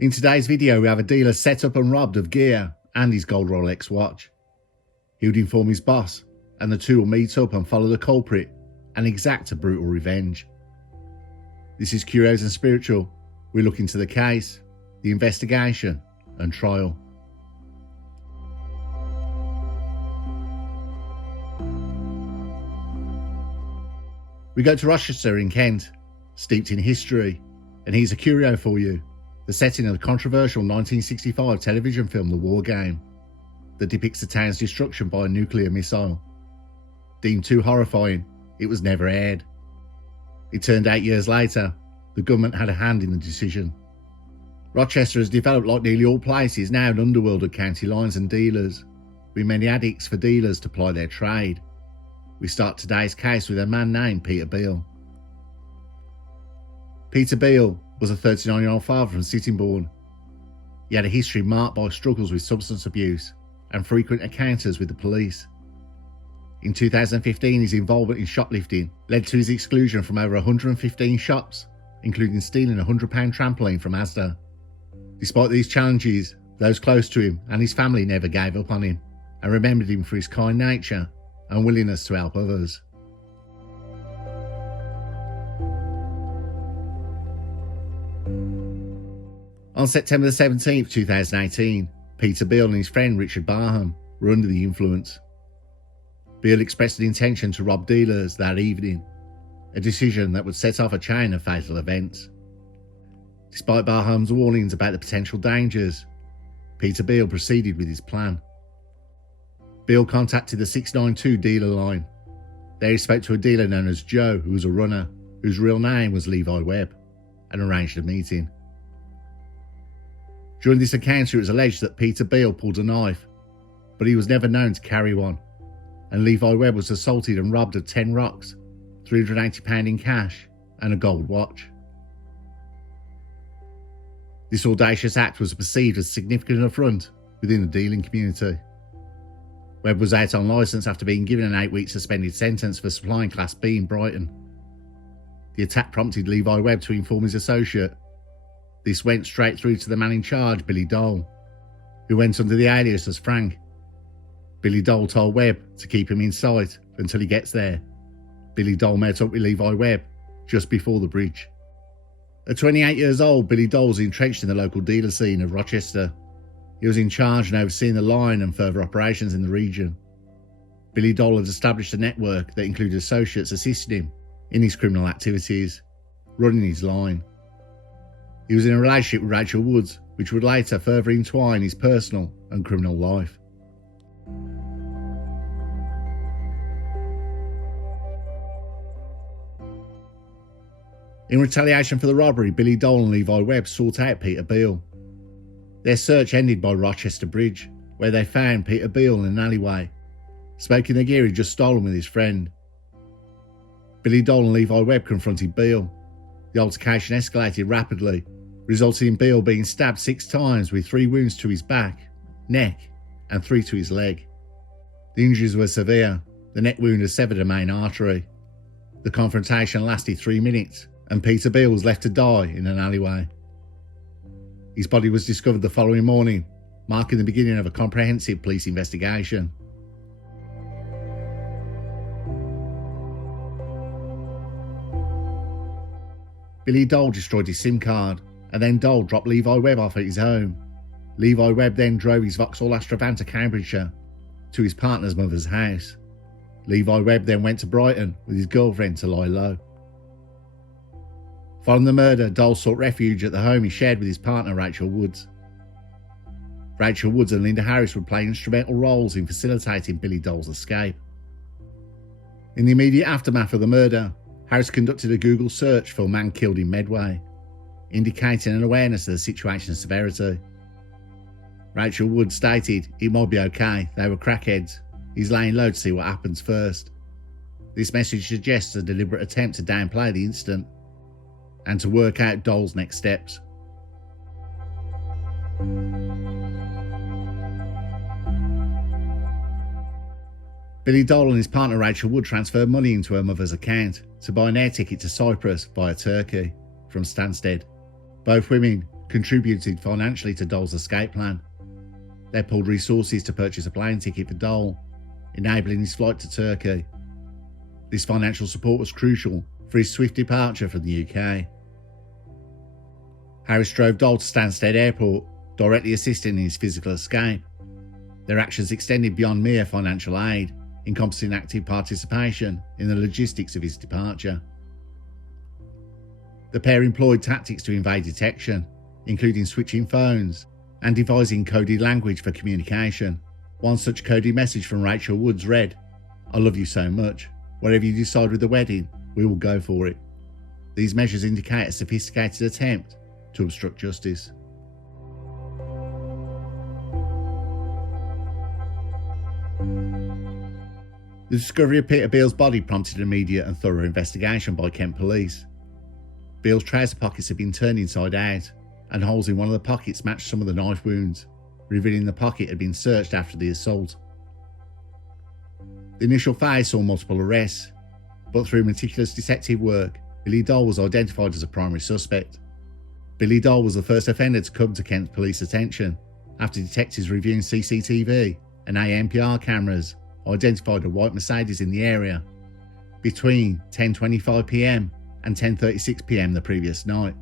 In today's video, we have a dealer set up and robbed of gear and his gold Rolex watch. He would inform his boss, and the two will meet up and follow the culprit and exact a brutal revenge. This is Curios and Spiritual. We look into the case, the investigation and trial. We go to Rochester in Kent, steeped in history, and here's a curio for you. The setting of the controversial 1965 television film The War Game, that depicts the town's destruction by a nuclear missile. Deemed too horrifying, it was never aired. It turned 8 years later, the government had a hand in the decision. Rochester has developed like nearly all places now an underworld of county lines and dealers, with many addicts for dealers to ply their trade. We start today's case with a man named Peter Beal. Peter Beal was a 39-year-old father from Sittingbourne. He had a history marked by struggles with substance abuse and frequent encounters with the police. In 2015, his involvement in shoplifting led to his exclusion from over 115 shops, including stealing a £100 trampoline from Asda. Despite these challenges, those close to him and his family never gave up on him and remembered him for his kind nature and willingness to help others. On September 17th, 2018, Peter Beal and his friend Richard Barham were under the influence. Beale expressed an intention to rob dealers that evening, a decision that would set off a chain of fatal events. Despite Barham's warnings about the potential dangers, Peter Beal proceeded with his plan. Beale contacted the 692 dealer line. There he spoke to a dealer known as Joe, who was a runner, whose real name was Levi Webb, and arranged a meeting. During this encounter, it was alleged that Peter Beal pulled a knife, but he was never known to carry one, and Levi Webb was assaulted and robbed of 10 rocks, £380 in cash, and a gold watch. This audacious act was perceived as a significant affront within the dealing community. Webb was out on licence after being given an 8-week suspended sentence for supplying Class B in Brighton. The attack prompted Levi Webb to inform his associate. This went straight through to the man in charge, Billy Dole, who went under the alias as Frank. Billy Dole told Webb to keep him in sight until he gets there. Billy Dole met up with Levi Webb just before the bridge. At 28 years old, Billy Dole was entrenched in the local dealer scene of Rochester. He was in charge and overseeing the line and further operations in the region. Billy Dole had established a network that included associates assisting him in his criminal activities, running his line. He was in a relationship with Rachel Woods, which would later further entwine his personal and criminal life. In retaliation for the robbery, Billy Dole and Levi Webb sought out Peter Beal. Their search ended by Rochester Bridge, where they found Peter Beal in an alleyway, smoking the gear he'd just stolen with his friend. Billy Dole and Levi Webb confronted Beal. The altercation escalated rapidly, resulting in Beal being stabbed 6 times with 3 wounds to his back, neck, and 3 to his leg. The injuries were severe. The neck wound had severed a main artery. The confrontation lasted 3 minutes, and Peter Beal was left to die in an alleyway. His body was discovered the following morning, marking the beginning of a comprehensive police investigation. Billy Dole destroyed his SIM card, and then Dole dropped Levi Webb off at his home. Levi Webb then drove his Vauxhall Astra van to Cambridgeshire, to his partner's mother's house. Levi Webb then went to Brighton with his girlfriend to lie low. Following the murder, Dole sought refuge at the home he shared with his partner Rachel Woods. Rachel Woods and Linda Harris would play instrumental roles in facilitating Billy Dole's escape. In the immediate aftermath of the murder, Harris conducted a Google search for man killed in Medway, indicating an awareness of the situation's severity. Rachel Woods stated it might be okay, they were crackheads, he's laying low to see what happens first. This message suggests a deliberate attempt to downplay the incident and to work out Dole's next steps. Billy Dole and his partner Rachel Wood transferred money into her mother's account to buy an air ticket to Cyprus via Turkey from Stansted. Both women contributed financially to Dole's escape plan. They pulled resources to purchase a plane ticket for Dole, enabling his flight to Turkey. This financial support was crucial for his swift departure from the UK. Harris drove Dole to Stansted Airport, directly assisting in his physical escape. Their actions extended beyond mere financial aid, encompassing active participation in the logistics of his departure. The pair employed tactics to evade detection, including switching phones and devising coded language for communication. One such coded message from Rachel Woods read, "I love you so much. Whatever you decide with the wedding, we will go for it." These measures indicate a sophisticated attempt to obstruct justice. The discovery of Peter Beale's body prompted an immediate and thorough investigation by Kent police. Beale's trouser pockets had been turned inside out, and holes in one of the pockets matched some of the knife wounds, revealing the pocket had been searched after the assault. The initial phase saw multiple arrests, but through meticulous detective work, Billy Dole was identified as a primary suspect. Billy Dole was the first offender to come to Kent police attention after detectives reviewing CCTV and ANPR cameras identified a white Mercedes in the area between 10:25 p.m. and 10:36 p.m. the previous night,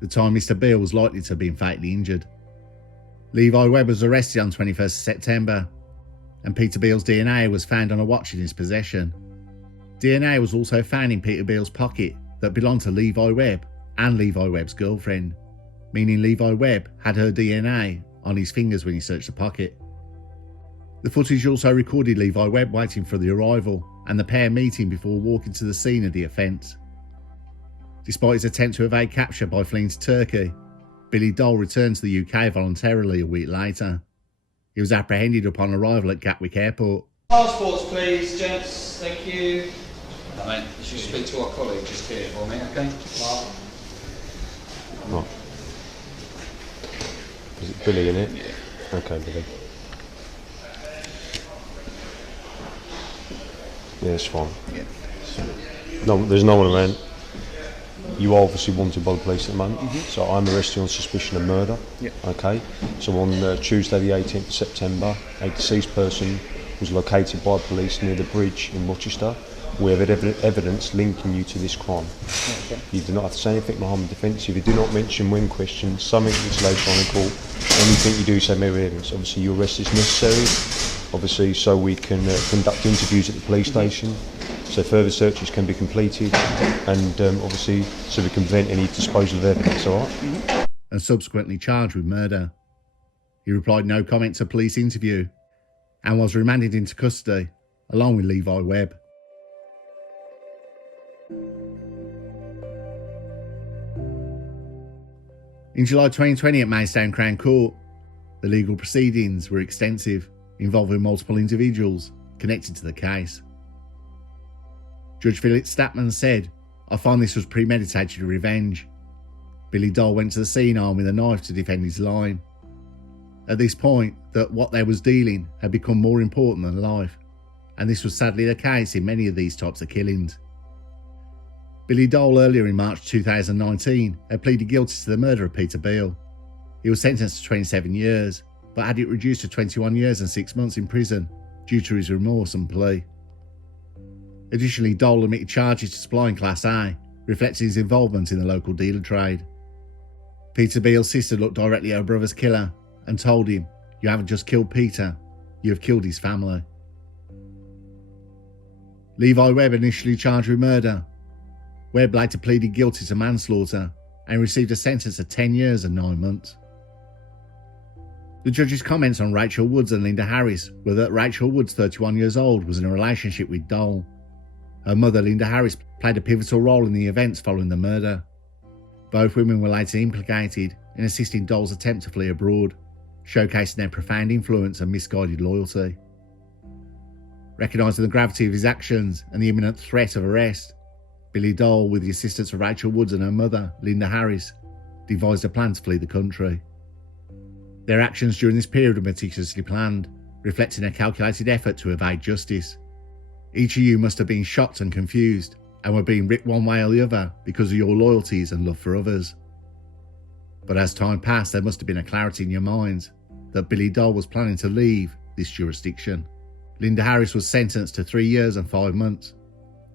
the time Mr. Beale was likely to have been fatally injured. Levi Webb was arrested on 21st September, and Peter Beale's DNA was found on a watch in his possession. DNA was also found in Peter Beale's pocket that belonged to Levi Webb and Levi Webb's girlfriend, meaning Levi Webb had her DNA on his fingers when he searched the pocket. The footage also recorded Levi Webb waiting for the arrival and the pair meeting before walking to the scene of the offence. Despite his attempt to evade capture by fleeing to Turkey, Billy Dole returned to the UK voluntarily a week later. He was apprehended upon arrival at Gatwick Airport. Passports please, gents, thank you. I mean, you should speak to our colleague just here for me, okay? Mark. Right. Is it Billy in it? Yeah. Okay, Billy. Yeah, it's fine. Yeah. No, there's no one around. You are obviously wanted by the police at the moment, so I'm arrested on suspicion of murder. Yeah. Okay. So on Tuesday the 18th of September, a deceased person was located by police near the bridge in Rochester. We have evidence linking you to this crime. Okay. You do not have to say anything behind the defence. If you do not mention when questioned something that's later on in court, anything you do say may be evidence. Obviously your arrest is necessary, obviously so we can conduct interviews at the police station, so further searches can be completed, and obviously so we can prevent any disposal of evidence, alright? And subsequently charged with murder. He replied no comment to police interview and was remanded into custody along with Levi Webb. In July 2020 at Maidstone Crown Court, the legal proceedings were extensive, involving multiple individuals connected to the case. Judge Philip Statman said, "I find this was premeditated revenge." Billy Dole went to the scene armed with a knife to defend his line. At this point, that what they was dealing had become more important than life, and this was sadly the case in many of these types of killings. Billy Dole earlier in March 2019 had pleaded guilty to the murder of Peter Beal. He was sentenced to 27 years, but had it reduced to 21 years and 6 months in prison due to his remorse and plea. Additionally, Dole admitted charges to supplying Class A, reflecting his involvement in the local dealer trade. Peter Beale's sister looked directly at her brother's killer and told him, "You haven't just killed Peter, you have killed his family." Levi Webb initially charged with murder. Webb later pleaded guilty to manslaughter and received a sentence of 10 years and 9 months. The judge's comments on Rachel Woods and Linda Harris were that Rachel Woods, 31 years old, was in a relationship with Dole. Her mother, Linda Harris, played a pivotal role in the events following the murder. Both women were later implicated in assisting Dole's attempt to flee abroad, showcasing their profound influence and misguided loyalty. Recognising the gravity of his actions and the imminent threat of arrest, Billy Dole, with the assistance of Rachel Woods and her mother, Linda Harris, devised a plan to flee the country. Their actions during this period were meticulously planned, reflecting a calculated effort to evade justice. Each of you must have been shocked and confused, and were being ripped one way or the other because of your loyalties and love for others. But as time passed, there must have been a clarity in your minds that Billy Dole was planning to leave this jurisdiction. Linda Harris was sentenced to 3 years and 5 months.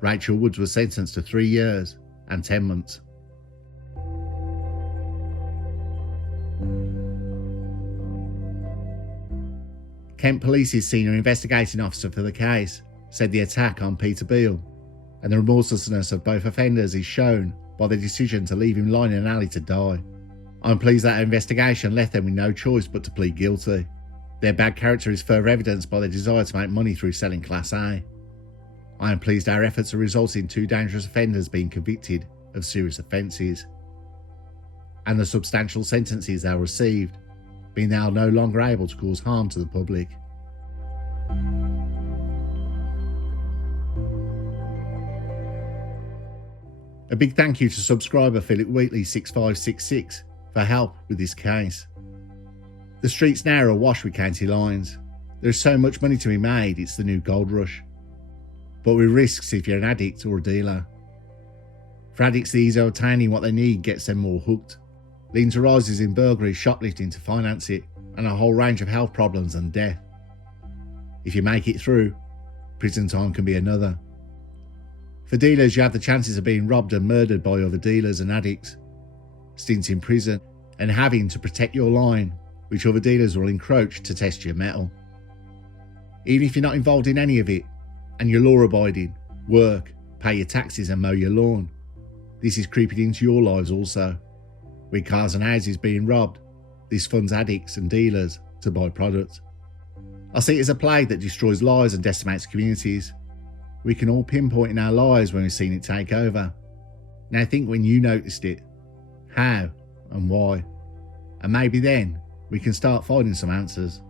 Rachel Woods was sentenced to 3 years and 10 months. Kent Police's senior investigating officer for the case said the attack on Peter Beal and the remorselessness of both offenders is shown by the decision to leave him lying in an alley to die. I'm pleased that our investigation left them with no choice but to plead guilty. Their bad character is further evidenced by their desire to make money through selling Class A. I am pleased our efforts have resulted in 2 dangerous offenders being convicted of serious offences, and the substantial sentences they received, being they are no longer able to cause harm to the public. A big thank you to subscriber Philip Wheatley 6566 for help with this case. The streets now are awash with county lines. There is so much money to be made, it's the new gold rush. But with risks if you're an addict or a dealer. For addicts, the ease of obtaining what they need gets them more hooked, leading to rises in burglary, shoplifting to finance it, and a whole range of health problems and death. If you make it through, prison time can be another. For dealers, you have the chances of being robbed and murdered by other dealers and addicts, stints in prison, and having to protect your line, which other dealers will encroach to test your mettle. Even if you're not involved in any of it, and you're law-abiding, work, pay your taxes and mow your lawn, this is creeping into your lives also. With cars and houses being robbed, this funds addicts and dealers to buy products. I see it as a plague that destroys lives and decimates communities. We can all pinpoint in our lives when we've seen it take over. Now think when you noticed it, how and why, and maybe then we can start finding some answers.